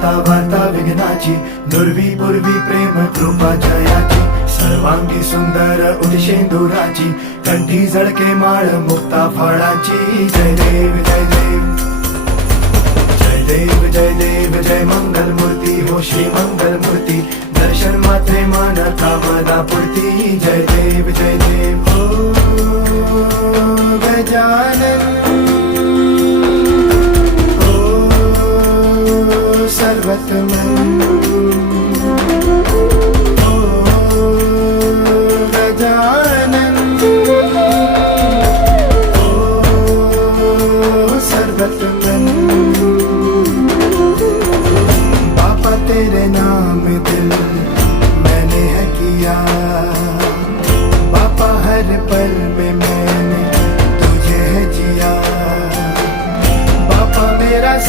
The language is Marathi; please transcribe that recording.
दाता वार्ता विघ्नाची, नुरवी पूर्वी प्रेम कृपा जयाची, सर्वांगी सुंदर उदिशेंदुराची, कंठी झळके माळ मुक्ता फळाची. जय देव जय देव जय देव जय देव जय मंगल मूर्ती हो श्री मंगल मूर्ती, दर्शन मात्रे मान कामना पूर्ती. जय देव जय देव ओ गजानन ओ सर्वतमन.